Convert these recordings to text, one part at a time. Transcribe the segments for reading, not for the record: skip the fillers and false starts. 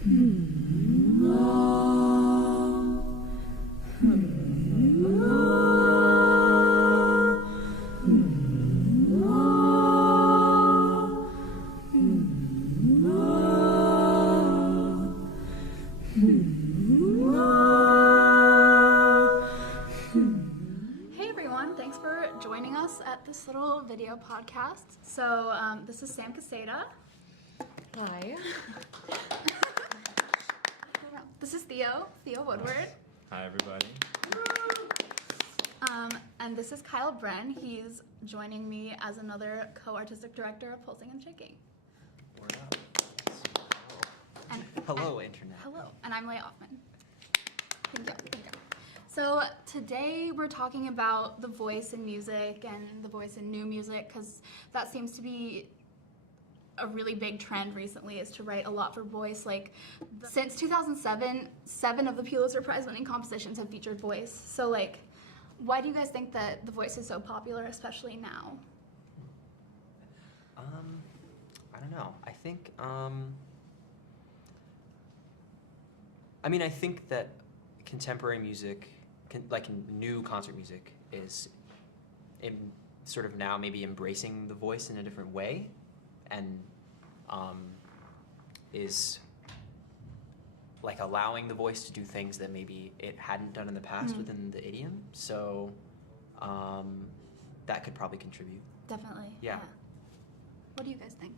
This little video podcast. So this is Sam Kaseta. Hi. This is Theo Woodward. Hi everybody. And this is Kyle Brenn. He's joining me as another co-artistic director of Pulsing and Shaking. Word up. Hello, Internet. Hello, and I'm Leigh Hoffman. Thank you. So today we're talking about the voice in music and the voice in new music, because that seems to be a really big trend recently, is to write a lot for voice. Like, since 2007, 7 of the Pulitzer Prize winning compositions have featured voice. So like, why do you guys think that the voice is so popular, especially now? I don't know. I think, I think that contemporary music, like new concert music, is sort of now maybe embracing the voice in a different way, and is like allowing the voice to do things that maybe it hadn't done in the past within the idiom. So that could probably contribute. Definitely. Yeah. What do you guys think?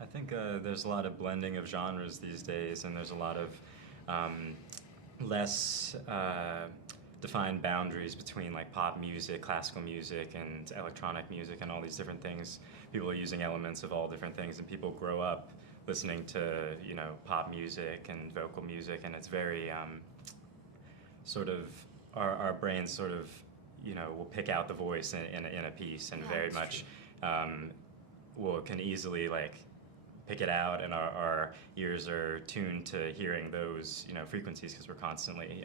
I think there's a lot of blending of genres these days, and there's a lot of less defined boundaries between like pop music, classical music, and electronic music, and all these different things. People are using elements of all different things, and people grow up listening to, pop music and vocal music, and it's very sort of our brains sort of will pick out the voice in a piece, and very much can easily like pick it out, and our ears are tuned to hearing those frequencies, because we're constantly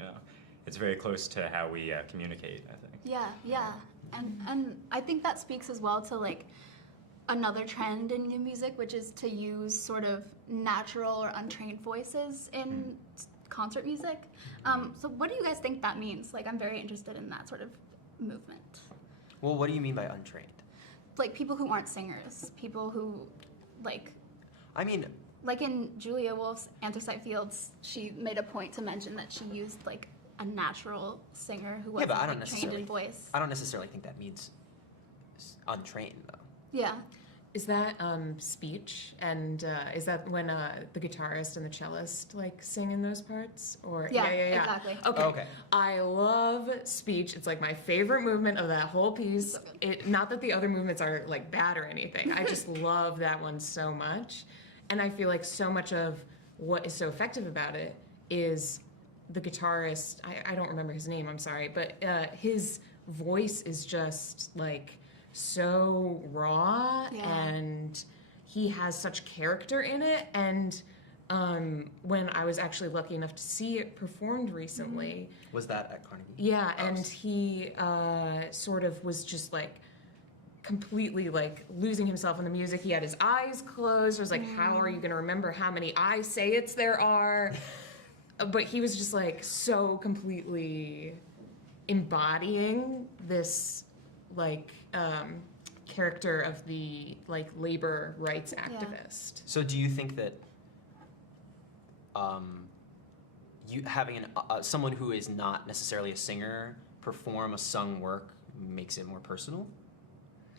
it's very close to how we communicate, I think. Yeah. And I think that speaks as well to like another trend in new music, which is to use sort of natural or untrained voices in concert music. So what do you guys think that means? Like, I'm very interested in that sort of movement. Well, what do you mean by untrained? Like people who aren't singers, people who like in Julia Wolf's Anthracite Fields, she made a point to mention that she used like a natural singer who wasn't trained in voice. I don't necessarily think that means untrained, though. Yeah. Is that speech? And is that when the guitarist and the cellist like sing in those parts? Or yeah, exactly. Okay. I love speech. It's like my favorite movement of that whole piece. Not that the other movements are like bad or anything. I just love that one so much. And I feel like so much of what is so effective about it is the guitarist, I don't remember his name, I'm sorry, but his voice is just like so raw, and he has such character in it. And when I was actually lucky enough to see it performed recently. Was that at Carnegie? Yeah, and he sort of was just like completely like losing himself in the music. He had his eyes closed. I was like, how are you going to remember how many I say it's there are? But he was just like so completely embodying this like character of the like labor rights activist. Yeah. So do you think that you having someone who is not necessarily a singer perform a sung work makes it more personal?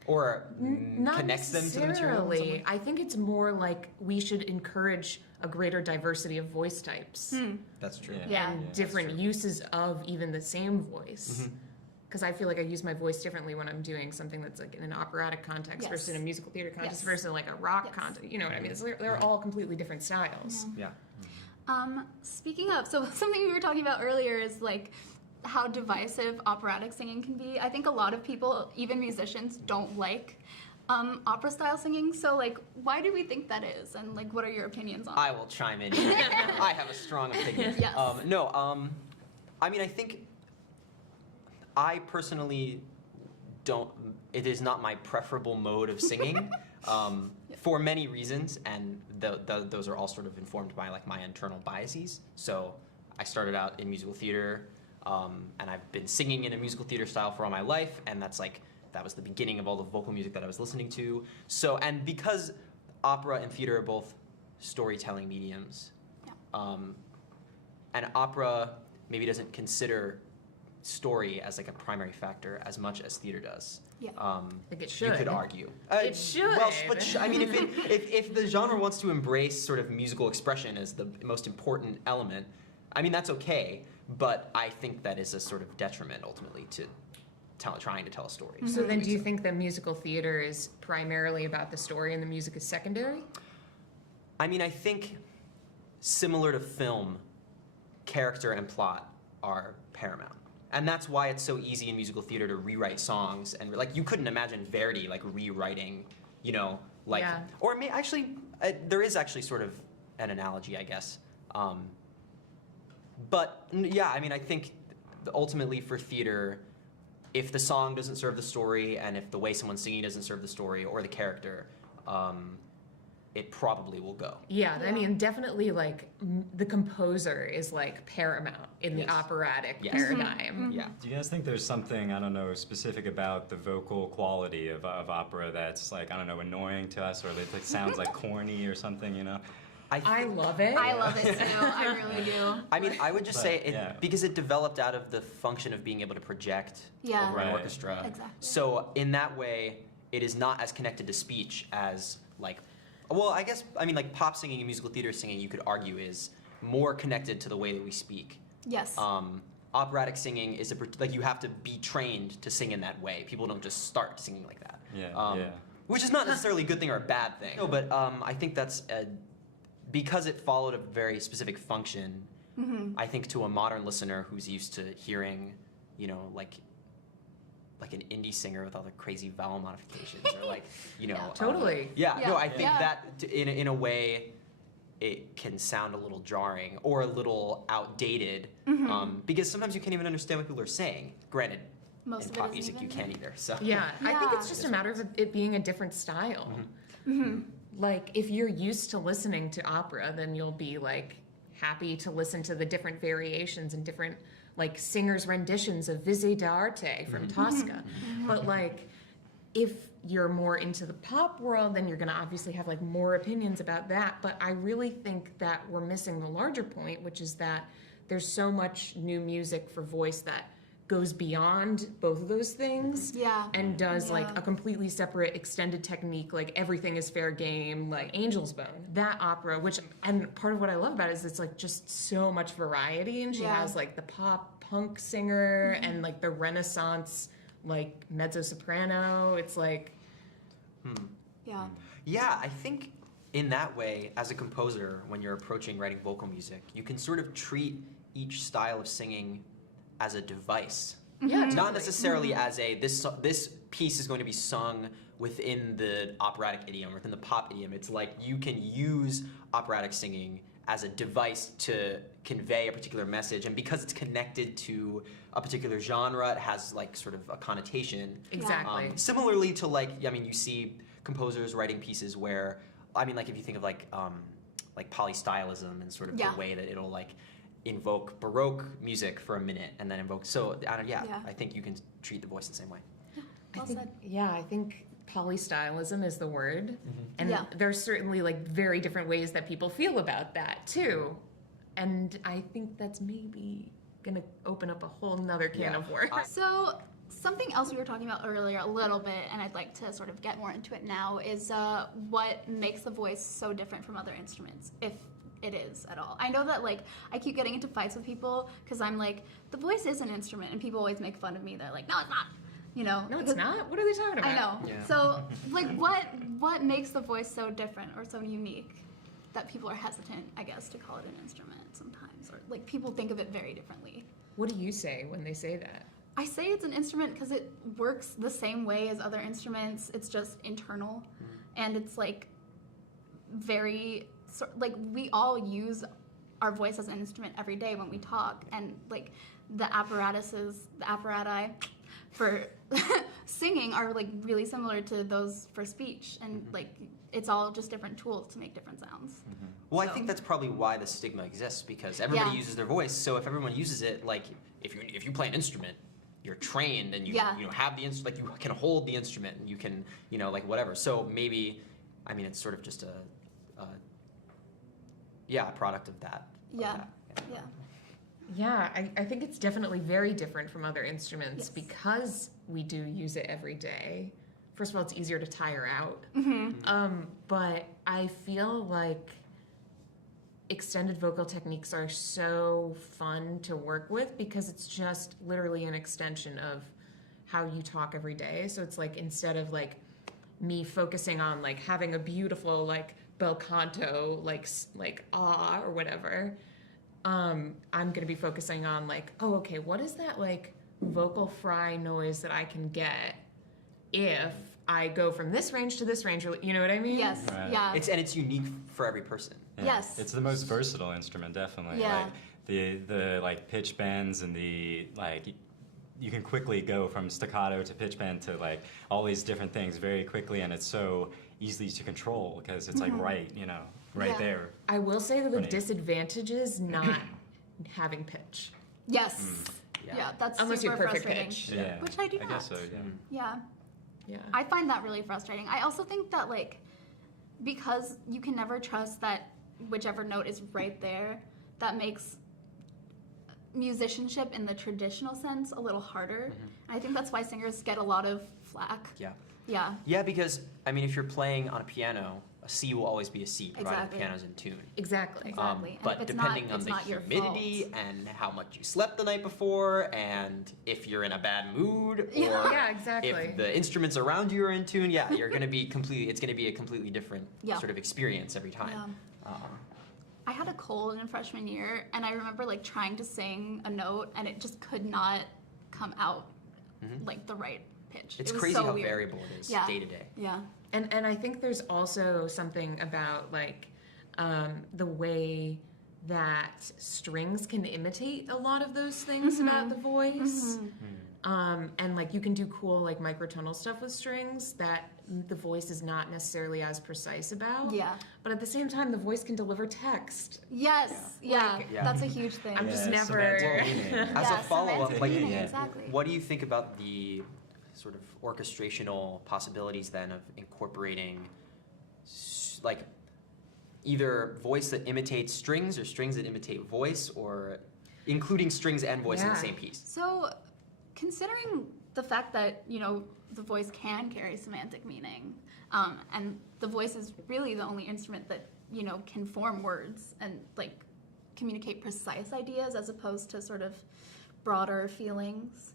Or connects them to the material? I think it's more like we should encourage a greater diversity of voice types. That's true. And different uses of even the same voice. Because I feel like I use my voice differently when I'm doing something that's like in an operatic context versus in a musical theater context versus like a rock context. You know what I mean? They're all completely different styles. Yeah. Speaking of, so something we were talking about earlier is like how divisive operatic singing can be. I think a lot of people, even musicians, don't like opera-style singing. So, like, why do we think that is? And, like, what are your opinions on it? I will chime in here. I have a strong opinion. Yes. I mean, I think I personally don't, it is not my preferable mode of singing. for many reasons, and those are all sort of informed by like my internal biases. So I started out in musical theater, and I've been singing in a musical theater style for all my life, and that was the beginning of all the vocal music that I was listening to. So, and because opera and theater are both storytelling mediums, and opera maybe doesn't consider story as like a primary factor as much as theater does. Yeah. I think it should. You could argue. It should. Well, but I mean, if the genre wants to embrace sort of musical expression as the most important element, I mean, that's okay. But I think that is a sort of detriment ultimately to trying to tell a story. Mm-hmm. So then, do you think that musical theater is primarily about the story and the music is secondary? I mean, I think similar to film, character and plot are paramount. And that's why it's so easy in musical theater to rewrite songs. And like, you couldn't imagine Verdi like rewriting, you know, like, Yeah. or actually, there is actually sort of an analogy, I guess. But yeah, I mean, I think ultimately for theater, if the song doesn't serve the story and if the way someone's singing doesn't serve the story or the character, it probably will go. Yeah, I mean, definitely, like, the composer is, like, paramount in the Yes. operatic Yes. paradigm. Yeah. Do you guys think there's something, I don't know, specific about the vocal quality of opera that's, like, I don't know, annoying to us, or that like, sounds like corny or something, you know? I love it. I love it too. I really do. I mean, I would just But, say it yeah. because it developed out of the function of being able to project Yeah. over an Right. orchestra. Exactly. So in that way, it is not as connected to speech as like, well, I guess I mean like pop singing and musical theater singing, you could argue is more connected to the way that we speak. Yes. Operatic singing is like you have to be trained to sing in that way. People don't just start singing like that. Yeah. Which is not necessarily a good thing or a bad thing. No, but I think that's because it followed a very specific function. I think to a modern listener who's used to hearing, you know, like an indie singer with all the crazy vowel modifications, or like, you know, Yeah. Totally. yeah. No, I think Yeah. that in a way, it can sound a little jarring or a little outdated because sometimes you can't even understand what people are saying. Granted, Most in of it pop isn't music even. you can't either. So Yeah, I think it's Yeah. just a matter of it being a different style. Like, if you're used to listening to opera, then you'll be, like, happy to listen to the different variations and different, like, singers' renditions of Vise d'Arte from Tosca. But, like, if you're more into the pop world, then you're going to obviously have, like, more opinions about that. But I really think that we're missing the larger point, which is that there's so much new music for voice that goes beyond both of those things Yeah. and does like Yeah. a completely separate extended technique, like everything is fair game, like Angel's Bone. That opera, which, and part of what I love about it is it's like just so much variety, and she Yeah. has like the pop punk singer and like the Renaissance like mezzo soprano. It's like, Yeah. yeah, I think in that way, as a composer, when you're approaching writing vocal music, you can sort of treat each style of singing as a device. yeah, Not totally. necessarily as a this piece is going to be sung within the operatic idiom or within the pop idiom. It's like you can use operatic singing as a device to convey a particular message, and because it's connected to a particular genre, it has like sort of a connotation. Exactly. Similarly to like, I mean, you see composers writing pieces where, I mean, like if you think of like polystylism and sort of Yeah. the way that it'll like invoke Baroque music for a minute and then invoke. So Yeah. I think you can treat the voice the same way. Well I think, said. yeah, I think polystylism is the word. And Yeah. there's certainly like very different ways that people feel about that too. And I think that's maybe gonna open up a whole nother can Yeah. of worms. So something else we were talking about earlier a little bit, and I'd like to sort of get more into it now, is what makes the voice so different from other instruments, if it is at all. I know that like I keep getting into fights with people because I'm like, the voice is an instrument, and people always make fun of me. They're like, no, it's not. You know? No, it's not. What are they talking about? I know. Yeah. So like, what makes the voice so different or so unique that people are hesitant, I guess, to call it an instrument sometimes, or like people think of it very differently. What do you say when they say that? I say it's an instrument because it works the same way as other instruments. It's just internal, and it's like very like we all use our voice as an instrument every day when we talk, and like the apparati for singing are like really similar to those for speech, and like it's all just different tools to make different sounds. Well, I So- think that's probably why the stigma exists, because everybody Yeah. uses their voice. So if everyone uses it, like if you play an instrument, you're trained and you Yeah. you know have the like you can hold the instrument and you can like whatever. So maybe, I mean, it's sort of just a product of that. Yeah. Yeah. Yeah, I think it's definitely very different from other instruments Yes. because we do use it every day. First of all, it's easier to tire out. But I feel like extended vocal techniques are so fun to work with because it's just literally an extension of how you talk every day. So it's like instead of like me focusing on like having a beautiful like bel canto like ah or whatever, I'm gonna be focusing on like, oh, okay, what is that like vocal fry noise that I can get if I go from this range to this range, or you know what I mean? Yes. Right. Yeah. It's unique for every person. Yeah. Yes. It's the most versatile instrument, definitely. Yeah. Like the like pitch bends and the like you can quickly go from staccato to pitch bend to like all these different things very quickly, and it's so easy to control because it's like right Yeah. there. I will say that the Running. disadvantage is not having pitch. Yes. Yeah. Yeah. That's Unless super you're perfect frustrating. pitch. Yeah. Which I do I not. guess so, yeah. Yeah. Yeah. I find that really frustrating. I also think that like because you can never trust that whichever note is right there, that makes musicianship in the traditional sense a little harder. I think that's why singers get a lot of flack. Yeah. Yeah. Yeah, because I mean, if you're playing on a piano, a C will always be a C, provided Exactly. the piano's in tune. Exactly. Exactly. And But if it's not, depending on it's the not your humidity fault. and how much you slept the night before, and if you're in a bad mood, or Yeah, exactly. if the instruments around you are in tune, yeah, you're gonna be completely. It's gonna be a completely different Yeah. sort of experience every time. Yeah. I had a cold in freshman year, and I remember like trying to sing a note, and it just could not come out like the right pitch. It's it was crazy so how weird. variable it is Yeah. day to day. Yeah. And I think there's also something about like the way that strings can imitate a lot of those things about the voice. And like you can do cool like microtonal stuff with strings that the voice is not necessarily as precise about. Yeah. But at the same time, the voice can deliver text. Yes. Yeah. Like- Yeah. That's a huge thing. I'm just Yeah, never. semantic meaning. As Yeah, a follow-up, semantic like, meaning, yeah. exactly. what do you think about the sort of orchestrational possibilities then of incorporating like either voice that imitates strings or strings that imitate voice, or including strings and voice in the Yeah. same piece? So, considering the fact that, the voice can carry semantic meaning, and the voice is really the only instrument that, can form words and, like, communicate precise ideas as opposed to sort of broader feelings.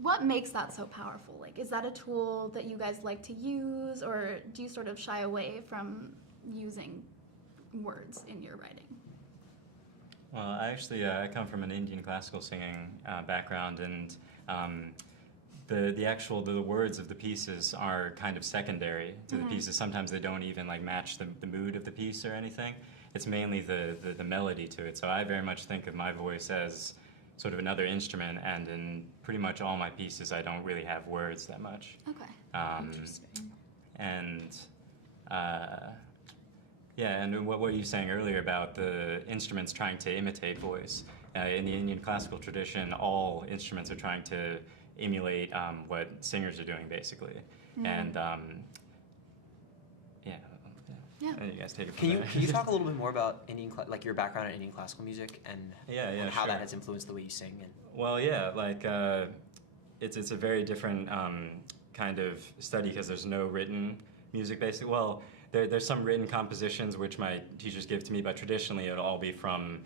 What makes that so powerful? Like, is that a tool that you guys like to use, or do you sort of shy away from using words in your writing? Well, I come from an Indian classical singing background, and the words of the pieces are kind of secondary to the pieces. Sometimes they don't even like match the mood of the piece or anything. It's mainly the melody to it. So I very much think of my voice as sort of another instrument, and in pretty much all my pieces I don't really have words that much. Okay. Interesting. And yeah, and what were you saying earlier about the instruments trying to imitate voice? In the Indian classical tradition, all instruments are trying to emulate what singers are doing, basically. And Yeah. You guys take it from Can you there. can you talk a little bit more about like your background in Indian classical music and Yeah, how sure. that has influenced the way you sing? And Well, yeah, like it's a very different kind of study because there's no written music, basically. Well, there's some written compositions which my teachers give to me, but traditionally it'll all be from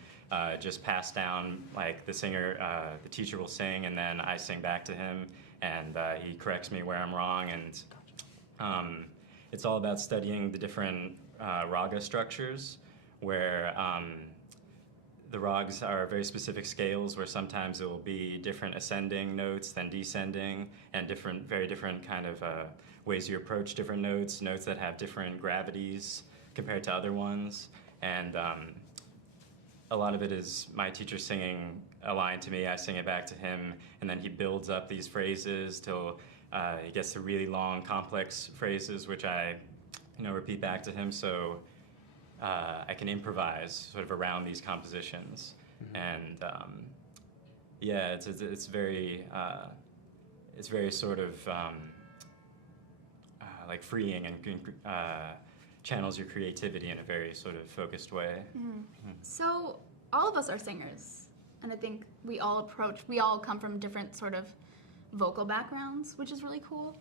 just passed down. Like the singer, the teacher will sing, and then I sing back to him, and he corrects me where I'm wrong. And it's all about studying the different raga structures, where the ragas are very specific scales where sometimes it will be different ascending notes than descending, and very different kind of ways you approach different notes that have different gravities compared to other ones. And a lot of it is my teacher singing a line to me, I sing it back to him, and then he builds up these phrases till he gets to really long, complex phrases, which I, repeat back to him. So I can improvise sort of around these compositions, and it's very sort of like freeing and channels your creativity in a very sort of focused way. So all of us are singers, and I think we all come from different sort of vocal backgrounds, which is really cool.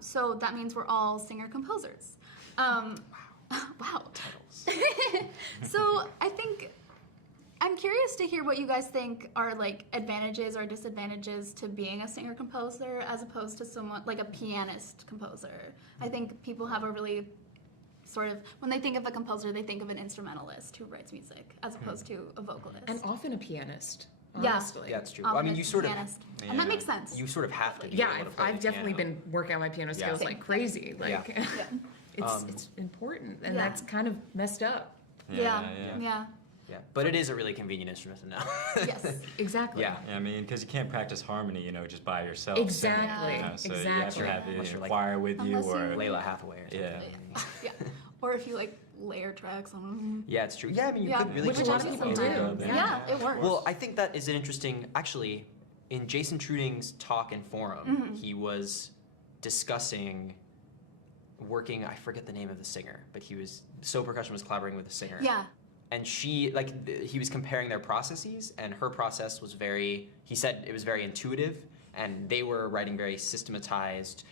So that means we're all singer-composers. Wow. So I'm curious to hear what you guys think are like advantages or disadvantages to being a singer-composer as opposed to someone like a pianist-composer. I think people have a really sort of, when they think of a composer, they think of an instrumentalist who writes music as opposed to a vocalist. And often a pianist, Yeah. honestly. Yeah, it's true. Often I mean, you a sort of, pianist. And that makes sense. you sort of have to. Be Yeah, able to play I've the definitely piano. been working on my piano skills Same. like crazy. Like, Yeah. it's important, and Yeah. that's kind of messed up. Yeah. Yeah, but it is a really convenient instrument to know. Yes. Exactly. Yeah. Yeah, I mean, because you can't practice harmony, just by yourself. Exactly. singing, so you have to have Unless the you're like- choir with you, Unless or you- Layla Hathaway or something. Yeah. Yeah. Or if you like layer tracks on. Yeah, it's true. Yeah, I mean, you Yeah. could really Which a compose lot of that people way. do. Yeah, it works. Well, I think that is an interesting, actually, in Jason Truding's talk and forum, he was discussing working, I forget the name of the singer, but So Percussion was collaborating with a singer. Yeah. And he was comparing their processes, and her process was he said it was very intuitive, and they were writing very systematized,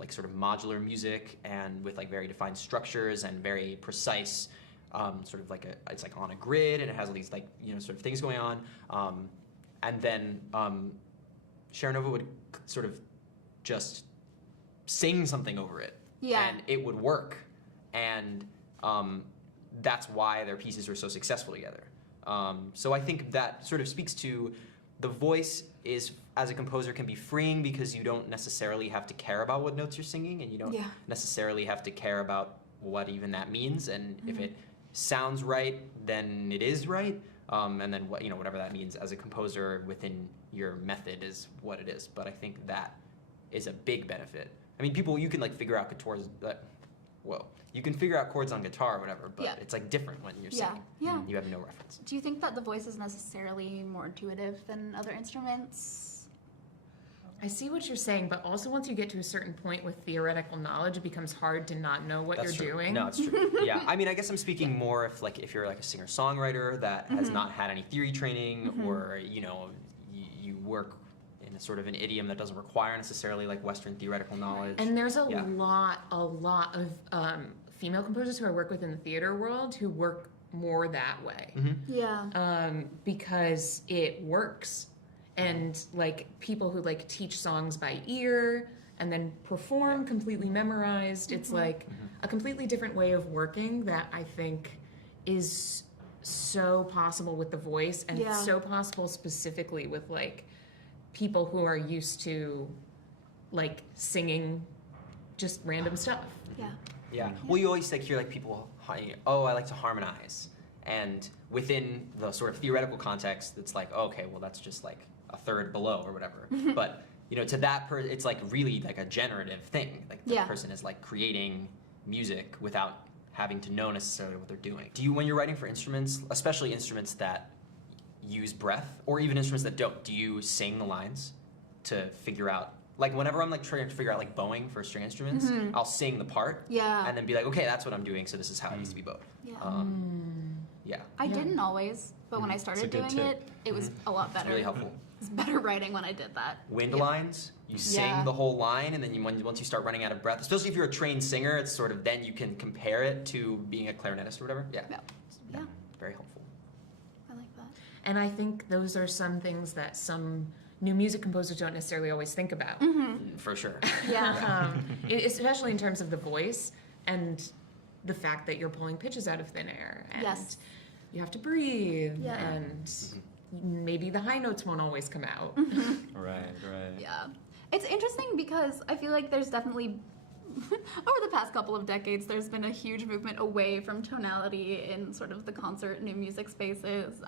like sort of modular music, and with like very defined structures and very precise, sort of like it's like on a grid, and it has all these like, sort of things going on. And then Sharonova would sort of just sing something over it, Yeah. and it would work, and that's why their pieces were so successful together. So I think that sort of speaks to the voice is, as a composer, can be freeing because you don't necessarily have to care about what notes you're singing, and you don't necessarily have to care about what even that means, and if it sounds right, then it is right, and then whatever that means as a composer within your method is what it is. But I think that is a big benefit. I mean, you can like figure out you can figure out chords on guitar or whatever, but it's like different when you're singing. Yeah. You have no reference. Do you think that the voice is necessarily more intuitive than other instruments? I see what you're saying, but also once you get to a certain point with theoretical knowledge, it becomes hard to not know what That's you're true. doing. No, it's true. Yeah, I mean, I guess I'm speaking more if you're like a singer-songwriter that has not had any theory training, or you work in a sort of an idiom that doesn't require necessarily like Western theoretical knowledge. And there's a lot of female composers who I work with in the theater world who work more that way. Yeah. Because it works. And like people who like teach songs by ear and then perform completely memorized, it's like a completely different way of working that I think is so possible with the voice, and so possible specifically with like people who are used to like singing just random stuff. Yeah. Yeah. Well, you always like hear like people, oh, I like to harmonize, and within the sort of theoretical context, it's like, oh, okay, well, that's just like a third below or whatever. But to that person, it's like really like a generative thing. Like the person is like creating music without having to know necessarily what they're doing. Do you, when you're writing for instruments, especially instruments that use breath, or even instruments that don't, do you sing the lines to figure out? Like whenever I'm like trying to figure out like bowing for string instruments, I'll sing the part, and then be like, okay, that's what I'm doing, so this is how it needs to be bowed. Yeah. I didn't always, but when I started doing it, it was a lot better. It's really helpful. It was better writing when I did that. Wind lines, you sing the whole line, and then once you start running out of breath, especially if you're a trained singer, it's sort of then you can compare it to being a clarinetist or whatever. Yeah. Very helpful. I like that. And I think those are some things that some new music composers don't necessarily always think about. For sure. Yeah. Especially in terms of the voice and the fact that you're pulling pitches out of thin air. And you have to breathe. Yeah. And maybe the high notes won't always come out. Right. Yeah. It's interesting because I feel like there's definitely over the past couple of decades, there's been a huge movement away from tonality in sort of the concert new music spaces.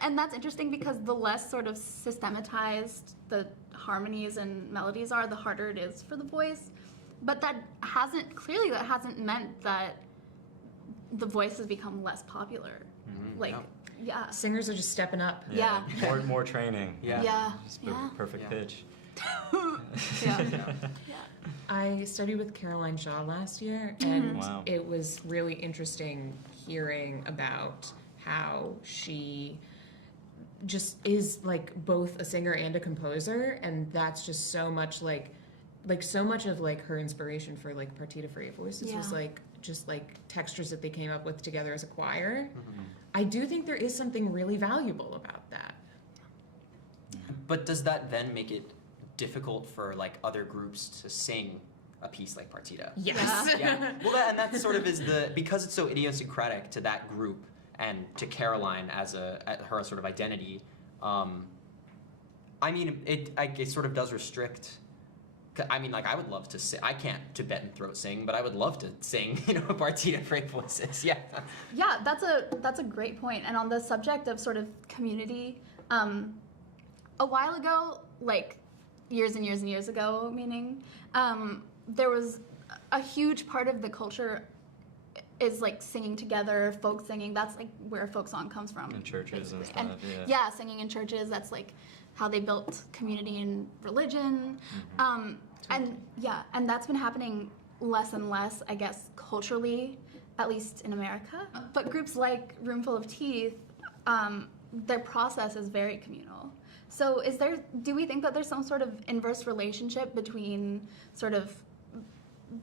And that's interesting because the less sort of systematized the harmonies and melodies are, the harder it is for the voice. But that hasn't meant that the voice has become less popular. Yeah. Singers are just stepping up. Yeah. More training. Yeah. Yeah. Just Yeah. perfect pitch. Yeah. I studied with Caroline Shaw last year, and Wow. it was really interesting hearing about how she just is like both a singer and a composer, and that's just so much like so much of like her inspiration for like Partita for 8 Voices was Yeah. like just like textures that they came up with together as a choir. I do think there is something really valuable about that. But does that then make it difficult for like other groups to sing a piece like Partita? Yes. Yeah. Well, that sort of is because it's so idiosyncratic to that group and to Caroline as her sort of identity. I mean, it sort of does restrict. I mean, like, I would love to sing. I can't Tibetan throat sing, but I would love to sing, a Partita for 8 Voices. Yeah. Yeah, that's a great point. And on the subject of sort of community, a while ago, like years and years and years ago, meaning, there was a huge part of the culture is like singing together, folk singing. That's like where folk song comes from. In churches and basically. stuff, Yeah, singing in churches. That's like how they built community and religion. And that's been happening less and less, I guess, culturally, at least in America. But groups like Roomful of Teeth, their process is very communal. So do we think that there's some sort of inverse relationship between sort of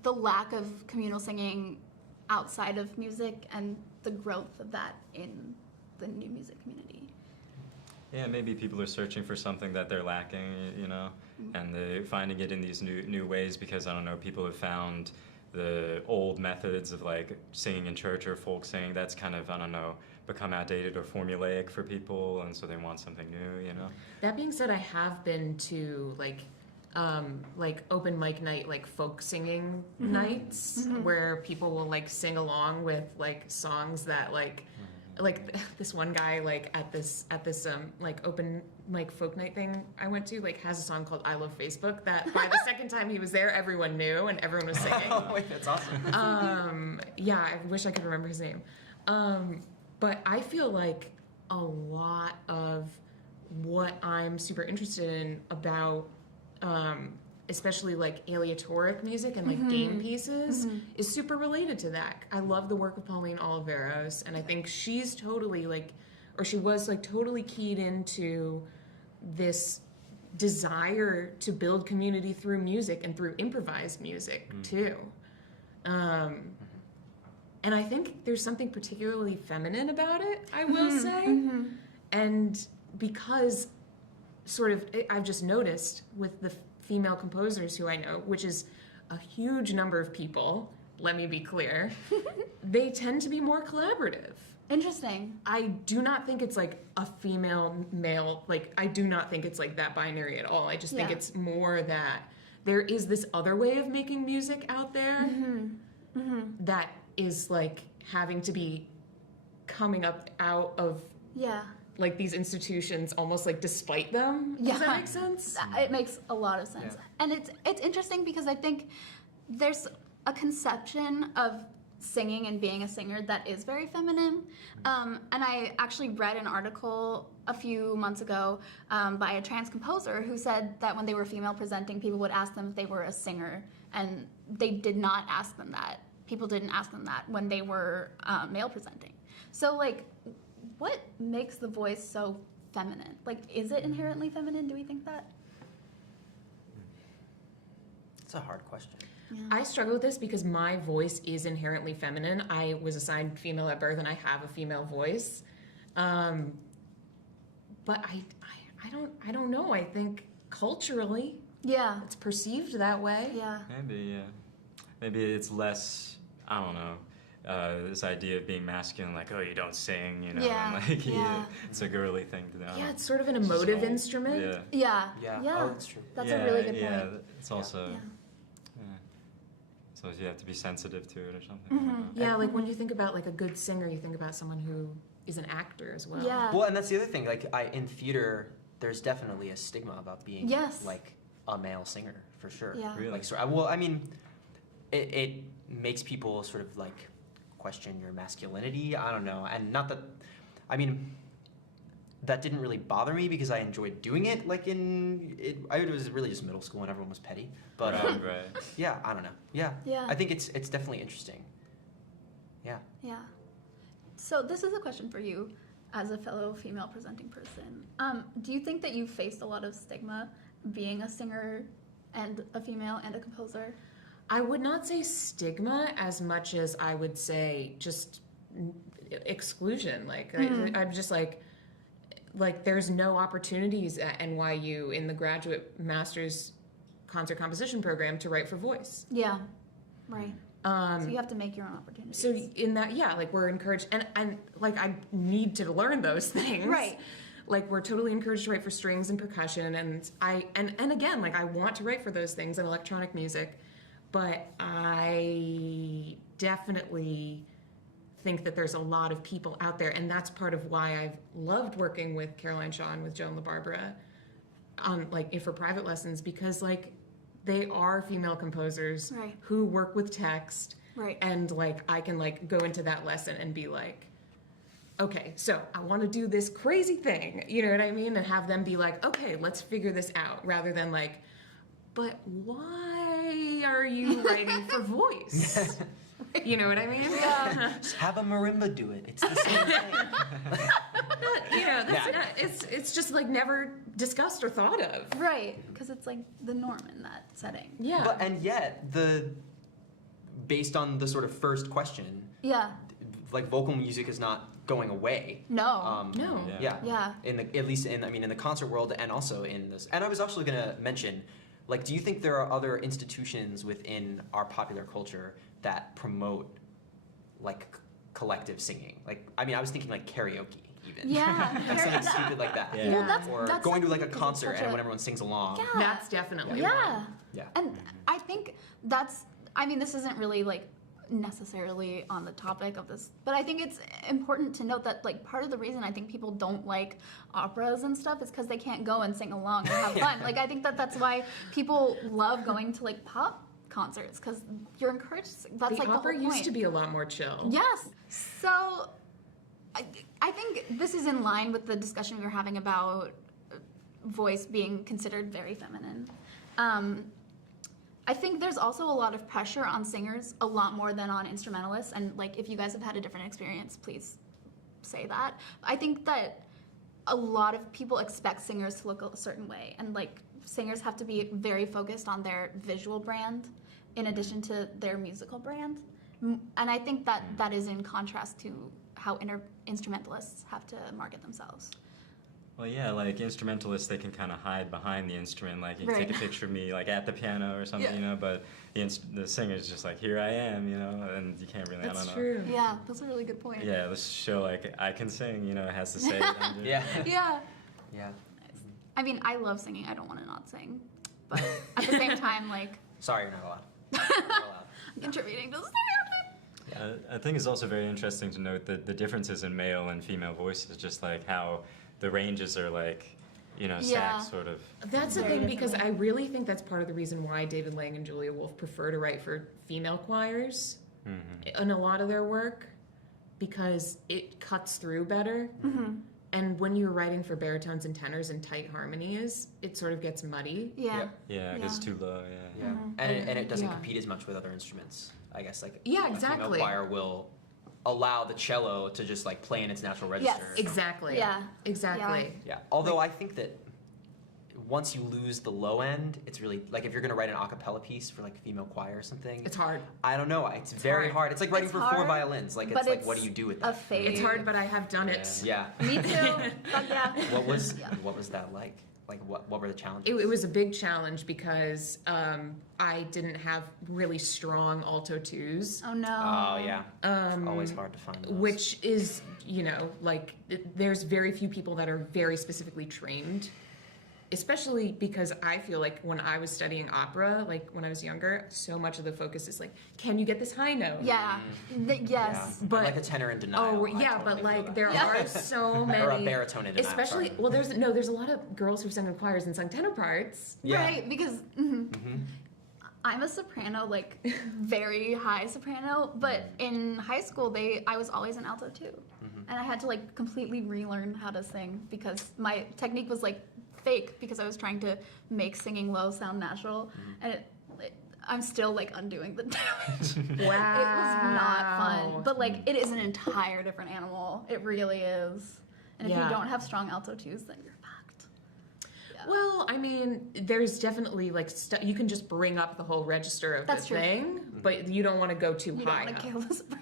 the lack of communal singing outside of music and the growth of that in the new music community? Yeah, maybe people are searching for something that they're lacking, and they're finding it in these new ways because, I don't know, people have found the old methods of like singing in church or folk singing, that's kind of, I don't know, become outdated or formulaic for people, and so they want something new, That being said, I have been to like open mic night, like folk singing nights where people will like sing along with like songs that like this one guy like at this like open mic folk night thing I went to like has a song called I Love Facebook that by the second time he was there everyone knew and everyone was singing. Oh wait, that's awesome. Yeah, I wish I could remember his name. But I feel like a lot of what I'm super interested in about especially like aleatoric music and like game pieces is super related to that. I love the work of Pauline Oliveros, and I think she's totally she was totally keyed into this desire to build community through music and through improvised music too. And I think there's something particularly feminine about it, I will say. And because I've just noticed with the female composers who I know, which is a huge number of people, let me be clear, they tend to be more collaborative. Interesting. I do not think it's like a female, male, I do not think it's like that binary at all. I just think it's more that there is this other way of making music out there that is like having to be coming up out of like these institutions almost like despite them. Does that make sense? It makes a lot of sense. And it's interesting because I think there's a conception of singing and being a singer that is very feminine. And I actually read an article a few months ago by a trans composer who said that when they were female presenting, people would ask them if they were a singer, and they did not ask them that. People didn't ask them that when they were male presenting. So what makes the voice so feminine? Is it inherently feminine? Do we think that? It's a hard question. Yeah. I struggle with this because my voice is inherently feminine. I was assigned female at birth and I have a female voice. But I don't know. I think culturally it's perceived that way. Yeah. Maybe it's less, I don't know, this idea of being masculine, like, oh, you don't sing, and it's a girly thing to do. Yeah, it's sort of an emotive instrument. Yeah. Oh, that's true. That's a really good point. Yeah, it's also... So you have to be sensitive to it or something. Mm-hmm. Yeah, like when you think about like a good singer, you think about someone who is an actor as well. Yeah. Well, and that's the other thing. Like in theater, there's definitely a stigma about being Yes. like a male singer for sure. Yeah. Really? Like, so, well, I mean, it makes people sort of like question your masculinity. I don't know, and not that. I mean, that didn't really bother me because I enjoyed doing it. Like it was really just middle school and everyone was petty. But right. yeah, I don't know. Yeah. Yeah. I think it's definitely interesting. Yeah. Yeah. So this is a question for you as a fellow female presenting person. Do you think that you faced a lot of stigma being a singer and a female and a composer? I would not say stigma as much as I would say just exclusion. Like I'm just like there's no opportunities at NYU in the graduate master's concert composition program to write for voice. Yeah. Right. So you have to make your own opportunities. So in that, yeah, like we're encouraged, and like I need to learn those things. Right. Like we're totally encouraged to write for strings and percussion, and and again, like I want to write for those things in electronic music, but I definitely think that there's a lot of people out there, and that's part of why I've loved working with Caroline Shaw and with Joan LaBarbera on like for private lessons, because like they are female composers Right. who work with text, Right. and like I can like go into that lesson and be like, okay, so I want to do this crazy thing, you know what I mean, and have them be like, okay, let's figure this out, rather than like, but why are you writing for voice? You know what I mean? Yeah. Just have a marimba do it. It's the same thing. You know, that's Yeah. not, it's just like never discussed or thought of. Right. Because it's like the norm in that setting. Yeah. But and yet based on the sort of first question, Yeah. like vocal music is not going away. No. No. Yeah. Yeah. At least in the concert world, and also in this. And I was actually going to mention, like, do you think there are other institutions within our popular culture that promote like collective singing? Like, I mean, I was thinking like karaoke even. Yeah. Like something stupid like that. Yeah. Well, that's, Or that's going to like a because it's concert such and when everyone sings along. Yeah. That's definitely Yeah. one. Yeah. And I think that's, I mean, this isn't really like necessarily on the topic of this, but I think it's important to note that like part of the reason I think people don't like operas and stuff is because they can't go and sing along and have fun. Like I think that's why people love going to like pop concerts, because you're encouraged. That's The like opera the whole point. used to be a lot more chill. Yes. So I think this is in line with the discussion we were having about voice being considered very feminine. I think there's also a lot of pressure on singers, a lot more than on instrumentalists. And like, if you guys have had a different experience, please say that. I think that a lot of people expect singers to look a certain way, and like singers have to be very focused on their visual brand in addition to their musical brand. And I think that that is in contrast to how instrumentalists have to market themselves. Well, yeah, like instrumentalists, they can kind of hide behind the instrument. Like you can Right. take a picture of me like at the piano or something, Yeah. you know. But the singer's just like, here I am, you know, and you can't really. I That's don't know. true. Yeah, that's a really good point. Yeah, let's show like I can sing, you know. It has to say it under. Yeah. Yeah. Yeah. I mean, I love singing. I don't want to not sing. But at the same time, like, Sorry, you're not allowed. You're not allowed. I'm contributing to the stereotype. I think it's also very interesting to note that the differences in male and female voices, just like how the ranges are like, you know, Yeah. stacked sort of. That's the Very thing, because I differently. really think that's part of the reason why David Lang and Julia Wolf prefer to write for female choirs in a lot of their work, because it cuts through better. And when you're writing for baritones and tenors and tight harmonies, it sort of gets muddy. Yeah. Yeah, it gets too low. Yeah. Yeah. And it doesn't Yeah. compete as much with other instruments. I guess like Yeah, a exactly. female choir will allow the cello to just like play in its natural Yes. register. Exactly. Yeah. Exactly. Yeah. Although I think that once you lose the low end, it's really like if you're gonna write an a cappella piece for like a female choir or something. It's hard. I don't know. It's very hard. hard. It's like writing It's for hard, four violins. Like but it's like what do you do with A that? fade. It's hard, but I have done it. Yeah. Me too. Fuck yeah. What was Yeah. what was that like? Like what were the challenges? It was a big challenge because I didn't have really strong alto twos. Oh no. Oh yeah. It's always hard to find those. Which is, you know, like there's very few people that are very specifically trained especially because I feel like when I was studying opera, like when I was younger, so much of the focus is like, can you get this high note? Yeah. Yes. Yeah. But like a tenor in denial. oh I yeah, totally but feel like that. there are so many, or a baritone in denial. especially sorry. well, there's a lot of girls who've sung in choirs and sung tenor parts. Yeah. Right, because I'm a soprano, like very high soprano, but in high school I was always an alto too. And I had to like completely relearn how to sing because my technique was like fake because I was trying to make singing low sound natural, and I'm still like undoing the damage. Wow. It was not fun, but like it is an entire different animal. It really is. And if Yeah. you don't have strong alto twos, then you're fucked. Yeah. Well, I mean, there's definitely like you can just bring up the whole register of That's the true. thing, but you don't want to go too You high. don't want to up. kill the soprano.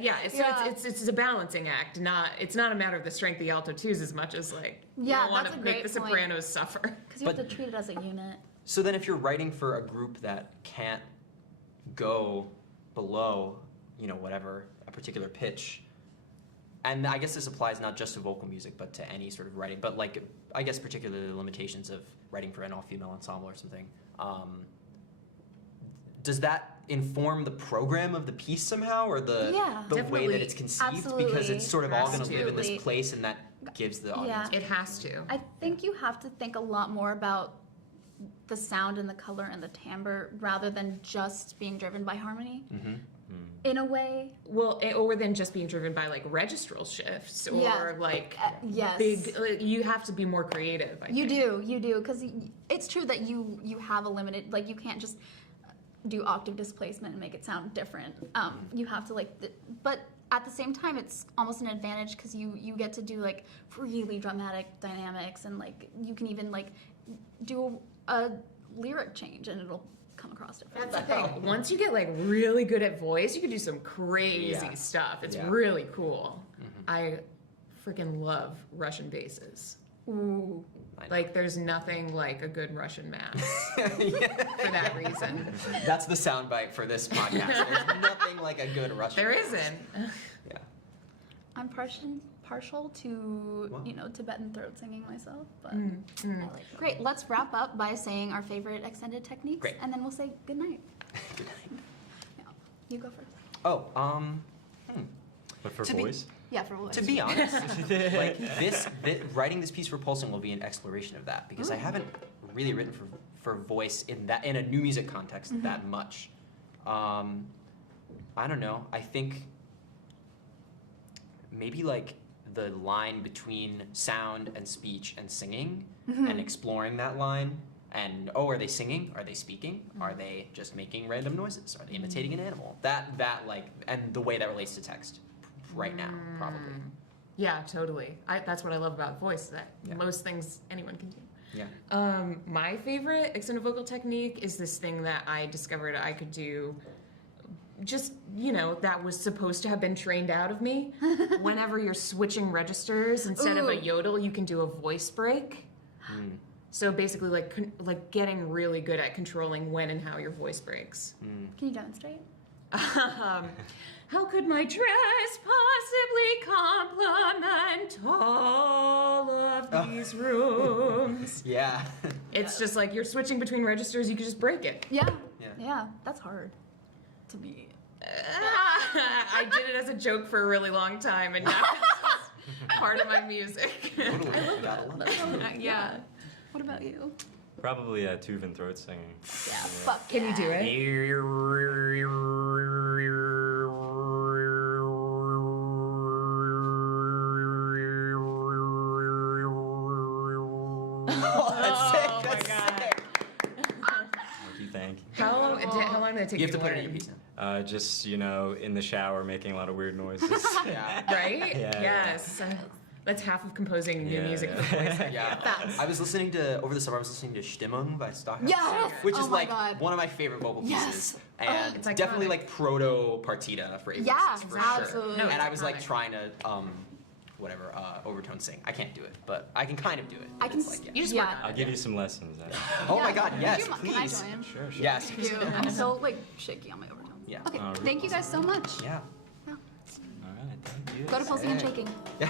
Yeah. So Yeah. it's a balancing act. It's not a matter of the strength of the alto twos as much as like you Yeah, don't want that's to a make great the point. sopranos suffer. Because you have But- to treat it as a unit. So then if you're writing for a group that can't go below, whatever, a particular pitch, and I guess this applies not just to vocal music, but to any sort of writing, but like, I guess particularly the limitations of writing for an all-female ensemble or something, does that inform the program of the piece somehow, or the Yeah. way Definitely. that it's conceived? Absolutely. Because it's sort of all going to live in Absolutely. this place, and that gives the audience. Yeah. It has to. I think you have to think a lot more about the sound and the color and the timbre rather than just being driven by harmony. Mm-hmm. In a way, Well, or than just being driven by like registral shifts or Yeah. like yes. big. Like, you have to be more creative. I You think. do, because it's true that you have a limited, like you can't just do octave displacement and make it sound different. You have to but at the same time, it's almost an advantage because you get to do like really dramatic dynamics, and like you can even like do a lyric change and it'll come across different. That's the thing. Once you get like really good at voice, you can do some crazy Yeah. stuff. It's Yeah. really cool. I freaking love Russian basses. Ooh. Like, there's nothing like a good Russian mass Yeah. for that reason. That's the soundbite for this podcast. There's nothing like a good Russian. There mass. isn't. Yeah. I'm partial to Wow. Tibetan throat singing myself, but Mm. I like it. Great. Let's wrap up by saying our favorite extended techniques, Great. and then we'll say good night. Good night. Yeah. You go first. Oh, But for To be- voice? Yeah, for voice. to be honest, like writing this piece for Pulsing will be an exploration of that because I haven't really written for voice in a new music context that much. I don't know. I think maybe like the line between sound and speech and singing and exploring that line. And are they singing? Are they speaking? Are they just making random noises? Are they imitating an animal? That like, and the way that relates to text right now, probably. Yeah, totally. That's what I love about voice, that Yeah. most things anyone can do. Yeah. My favorite extended vocal technique is this thing that I discovered I could do just, that was supposed to have been trained out of me. Whenever you're switching registers, instead of a Ooh. yodel, you can do a voice break. So basically, like getting really good at controlling when and how your voice breaks. Can you demonstrate? How could my dress possibly complement all of these rooms? Yeah. It's just like you're switching between registers, you could just break it. Yeah. Yeah. Yeah. That's hard to be. I did it as a joke for a really long time, and now it's part of my music. Totally. You gotta love it. Yeah. What about you? Probably Tuvan throat singing. Yeah. Fuck. Can you yeah. do it? That's sick. Oh my That's God. sick. Thank you. How long did it take You have to put it learn? in your piece. Just, in the shower making a lot of weird noises. Yeah. Right? Yeah. Yes. That's half of composing new Yeah, music yeah. for voice. Yeah. Facts. I was listening to, over the summer, I was listening to Stimmung by Steinhardt. Yes! Which is Oh my like God. one of my favorite vocal pieces. Yes. And It's iconic. definitely like proto Partita for Yeah, voices, for absolutely. sure. No, And it's I was like iconic. trying to, overtone sing. I can't do it, but I can kind of do it. I can It's like, yeah. You just Yeah. work on I'll it. give you some lessons. Oh my Yeah. God, yes, Can I please. join? Sure. Yes. Thank you. I'm so like shaky on my overtones. Yeah. Okay. Oh, Thank you guys so much. Yeah. All right, thank you. Go to Pulsing and Shaking. Yeah.